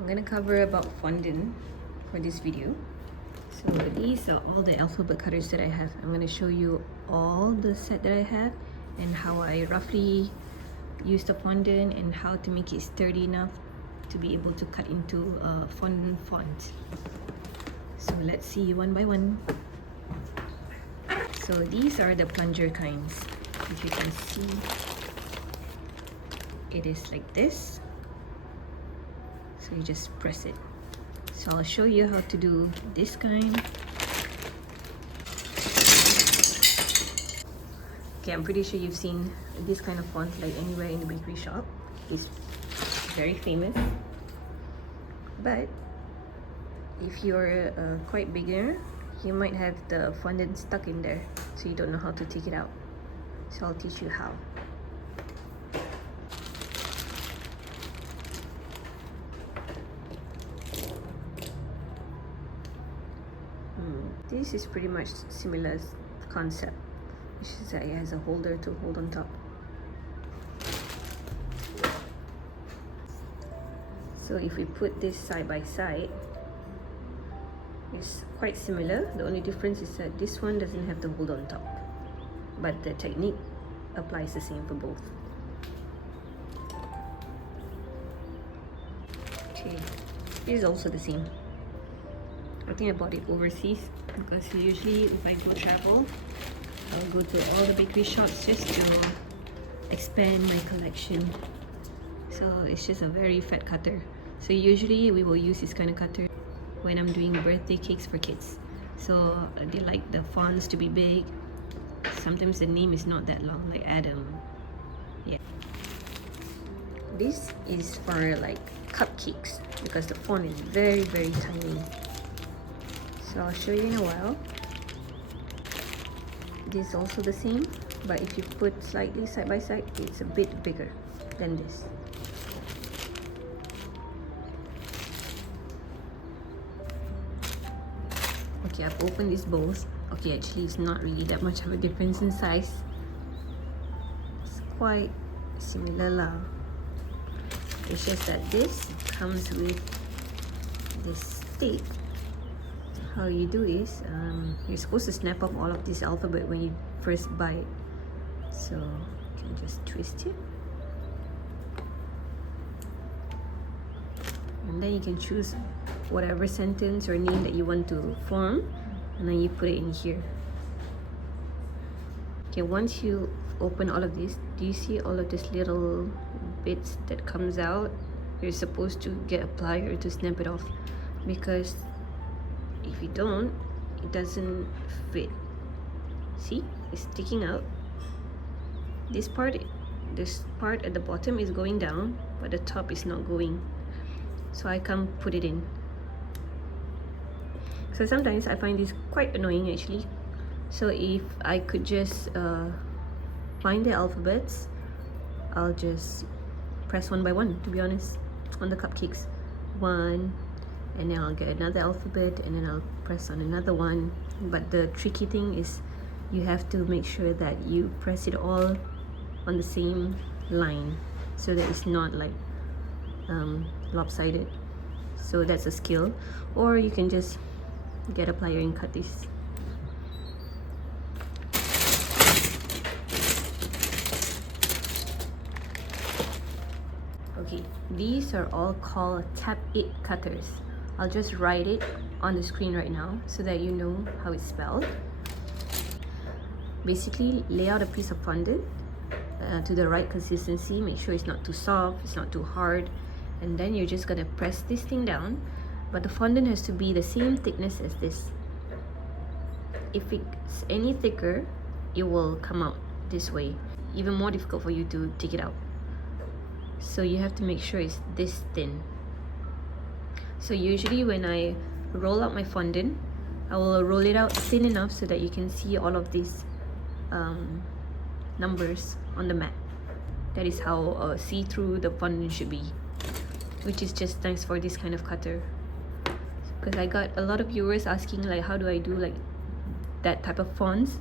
I'm gonna cover about fondant for this video. So these are all the alphabet cutters that I have. I'm gonna show you all the set that I have and how I roughly use the fondant and how to make it sturdy enough to be able to cut into a fondant font. So let's see one by one. So these are the plunger kinds. If you can see, it is like this. So you just press it. So I'll show you how to do this kind. Okay, I'm pretty sure you've seen this kind of font like anywhere in the bakery shop. It's very famous. But if you're quite beginner, you might have the fondant stuck in there, so you don't know how to take it out. So I'll teach you how. This is pretty much similar concept. It's just that it has a holder to hold on top. So if we put this side by side, it's quite similar. The only difference is that this one doesn't have the hold on top, but the technique applies the same for both. Okay, this is also the same. I think I bought it overseas because usually if I go travel, I'll go to all the bakery shops just to expand my collection. So it's just a very fat cutter. So usually we will use this kind of cutter when I'm doing birthday cakes for kids. So they like the fonts to be big. Sometimes the name is not that long, like Adam. Yeah. This is for like cupcakes because the font is very, very tiny. So I'll show you in a while. This is also the same, but if you put slightly side by side, it's a bit bigger than this. Okay, I've opened these both. Okay, actually it's not really that much of a difference in size. It's quite similar lah. It's just that this comes with this stick. How you do is, you're supposed to snap off all of this alphabet when you first buy it. So you can just twist it. And then you can choose whatever sentence or name that you want to form, and then you put it in here. Okay, once you open all of this, do you see all of these little bits that comes out? You're supposed to get a plier to snap it off, because if you don't, it doesn't fit. See, it's sticking out. This part at the bottom is going down, but the top is not going. So I can't put it in. So sometimes I find this quite annoying actually. So if I could just find the alphabets, I'll just press one by one, to be honest, on the cupcakes. One, and then I'll get another alphabet, and then I'll press on another one. But the tricky thing is you have to make sure that you press it all on the same line so that it's not like lopsided. So that's a skill. Or you can just get a plier and cut this. Okay, these are all called tap it cutters. I'll just write it on the screen right now so that you know how it's spelled. Basically, lay out a piece of fondant to the right consistency. Make sure it's not too soft, it's not too hard. And then you're just gonna press this thing down. But the fondant has to be the same thickness as this. If it's any thicker, it will come out this way. Even more difficult for you to take it out. So you have to make sure it's this thin. So usually when I roll out my fondant, I will roll it out thin enough so that you can see all of these numbers on the mat. That is how see-through the fondant should be, which is just nice for this kind of cutter. Because I got a lot of viewers asking like, how do I do like that type of fonts?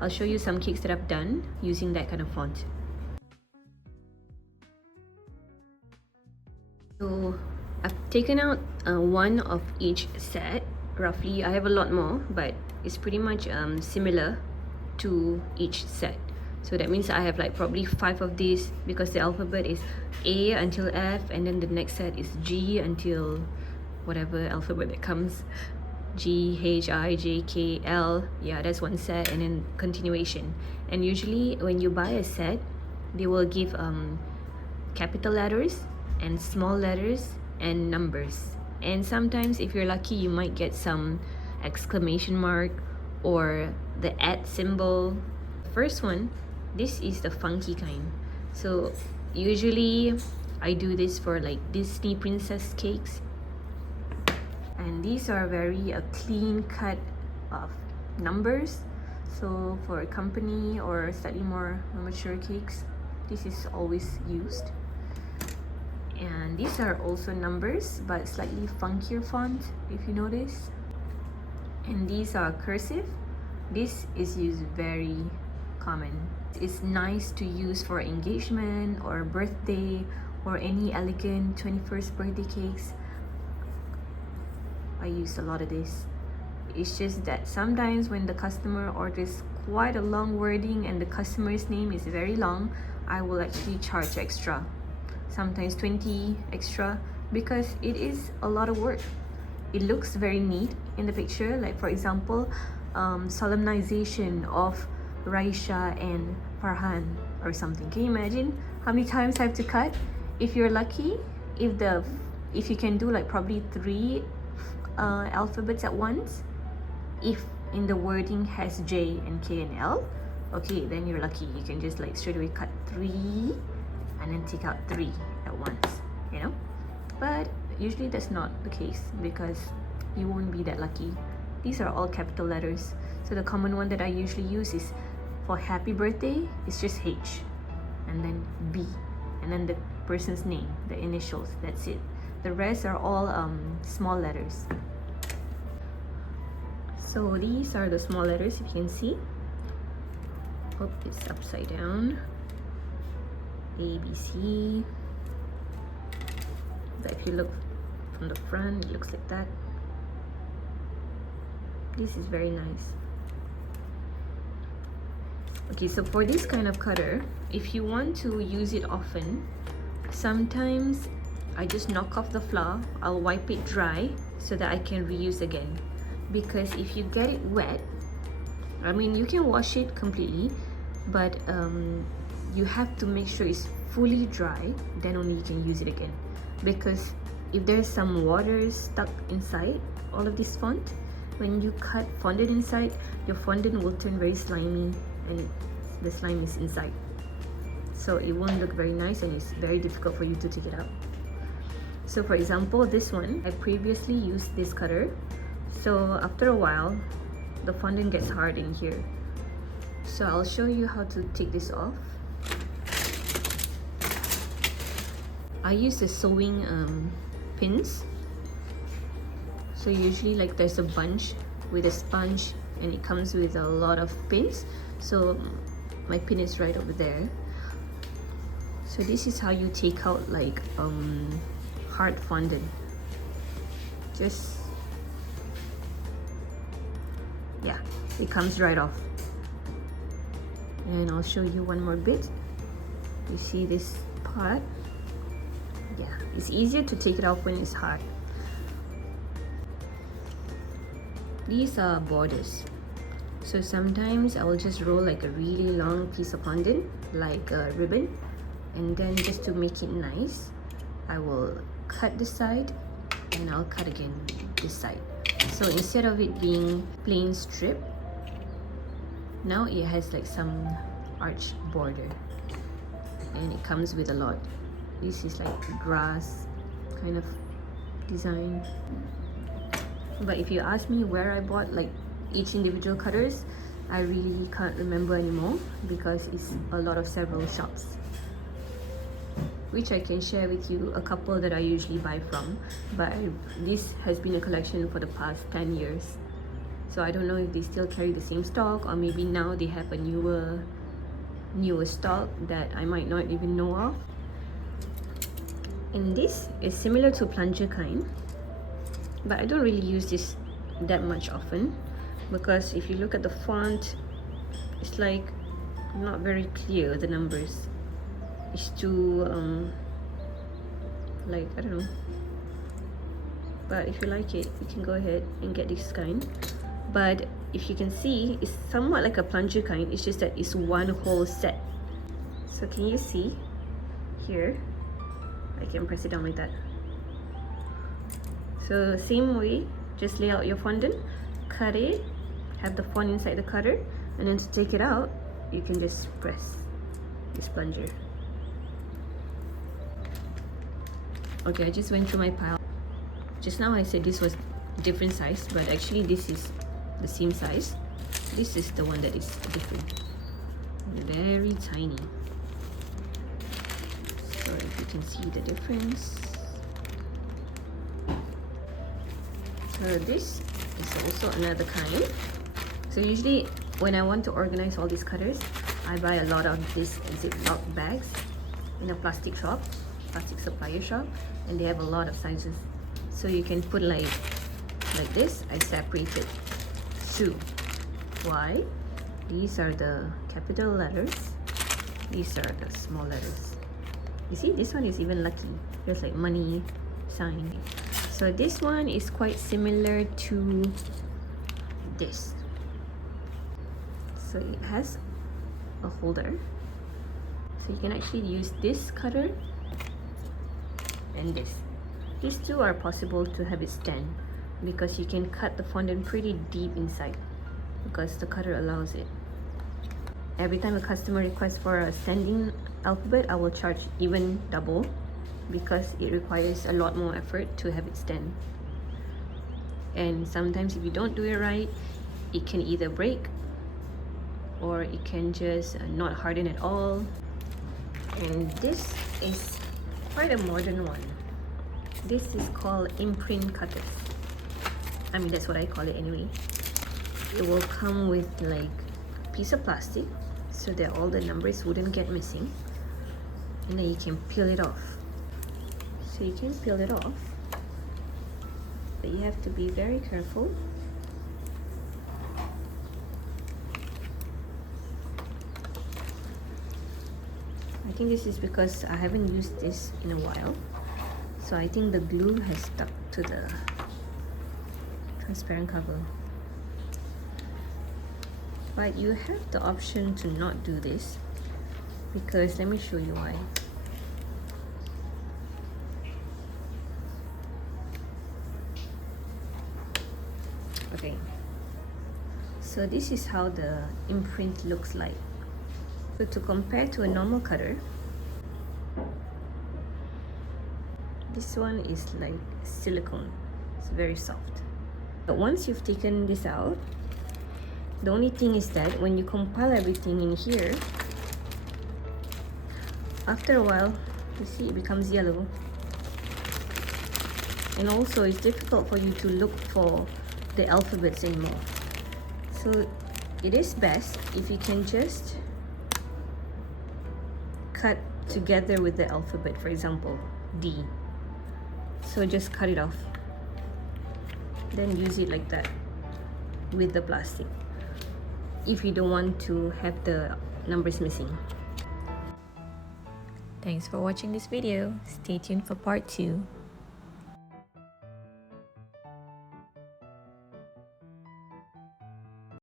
I'll show you some cakes that I've done using that kind of font. So I've taken out one of each set roughly. I have a lot more, but it's pretty much similar to each set. So that means I have like probably 5 of these, because the alphabet is A until F, and then the next set is G until whatever alphabet that comes. G, H, I, J, K, L. Yeah, that's one set, and then continuation. And usually when you buy a set, they will give capital letters and small letters and numbers. And sometimes if you're lucky, you might get some exclamation mark or the @ symbol. First one, this is the funky kind. So usually I do this for like Disney princess cakes, and these are very clean cut of numbers. So for a company or slightly more mature cakes, this is always used. And these are also numbers, but slightly funkier font, if you notice. And these are cursive. This is used very common. It's nice to use for engagement or birthday or any elegant 21st birthday cakes. I use a lot of this. It's just that sometimes when the customer orders quite a long wording and the customer's name is very long, I will actually charge extra, sometimes 20 extra, because it is a lot of work. It looks very neat in the picture, like for example, solemnization of Raisha and Farhan or something. Can you imagine how many times I have to cut? If you're lucky, if you can do like probably 3 alphabets at once, if in the wording has J and K and L, okay, then you're lucky. You can just like straight away cut 3 and then take out 3 at once, you know. But usually that's not the case, because you won't be that lucky. These are all capital letters. So the common one that I usually use is for happy birthday, it's just H, and then B, and then the person's name, the initials, that's it. The rest are all small letters. So these are the small letters, if you can see. Oh, it's upside down. A, B, C. But if you look from the front, it looks like that. This is very nice. Okay, so for this kind of cutter, if you want to use it often, sometimes I just knock off the flour. I'll wipe it dry so that I can reuse again. Because if you get it wet, I mean, you can wash it completely, but you have to make sure it's fully dry, then only you can use it again. Because if there's some water stuck inside all of this font, when you cut fondant inside, your fondant will turn very slimy and the slime is inside. So it won't look very nice and it's very difficult for you to take it out. So for example, this one, I previously used this cutter. So after a while, the fondant gets hard in here. So I'll show you how to take this off. I use the sewing pins. So usually like there's a bunch with a sponge and it comes with a lot of pins. So my pin is right over there. So this is how you take out like hard fondant. Just, yeah, it comes right off. And I'll show you one more bit. You see this part? Yeah, it's easier to take it off when it's hard. These are borders. So sometimes I will just roll like a really long piece of fondant, like a ribbon, and then just to make it nice, I will cut this side and I'll cut again this side. So instead of it being plain strip, now it has like some arch border and it comes with a lot. This is like grass kind of design. But if you ask me where I bought like each individual cutters, I really can't remember anymore, because it's a lot of several shops, which I can share with you a couple that I usually buy from. But this has been a collection for the past 10 years. So I don't know if they still carry the same stock, or maybe now they have a newer stock that I might not even know of. And this is similar to plunger kind, but I don't really use this that much often, because if you look at the font, it's like not very clear, the numbers. It's too like, I don't know. But if you like it, you can go ahead and get this kind. But if you can see, it's somewhat like a plunger kind, it's just that it's one whole set. So can you see here? I can press it down like that. So same way, just lay out your fondant, cut it, have the font inside the cutter, and then to take it out, you can just press this plunger. Okay, I just went through my pile. Just now I said this was different size, but actually this is the same size. This is the one that is different. Very tiny. So if you can see the difference. So this is also another kind. So usually when I want to organize all these cutters, I buy a lot of these Ziploc bags in a plastic shop, plastic supplier shop, and they have a lot of sizes. So you can put like this. I separated two. Why? These are the capital letters. These are the small letters. You see, this one is even lucky. There's like money sign. So this one is quite similar to this. So it has a holder. So you can actually use this cutter and this. These two are possible to have it stand because you can cut the fondant pretty deep inside because the cutter allows it. Every time a customer requests for a standing alphabet, I will charge even double because it requires a lot more effort to have it stand. And sometimes if you don't do it right, it can either break or it can just not harden at all. And this is quite a modern one. This is called imprint cutters. I mean, that's what I call it anyway. It will come with like a piece of plastic so that all the numbers wouldn't get missing, and then you can peel it off. So you can peel it off, but you have to be very careful. I think this is because I haven't used this in a while, so I think the glue has stuck to the transparent cover. But you have the option to not do this, because let me show you why. Okay, so this is how the imprint looks like. So to compare to a normal cutter, this one is like silicone. It's very soft. But once you've taken this out, the only thing is that when you compile everything in here, after a while, you see it becomes yellow. And also it's difficult for you to look for the alphabets anymore. So it is best if you can just cut together with the alphabet, for example, D. So just cut it off. Then use it like that with the plastic if you don't want to have the numbers missing. Thanks for watching this video. Stay tuned for part 2.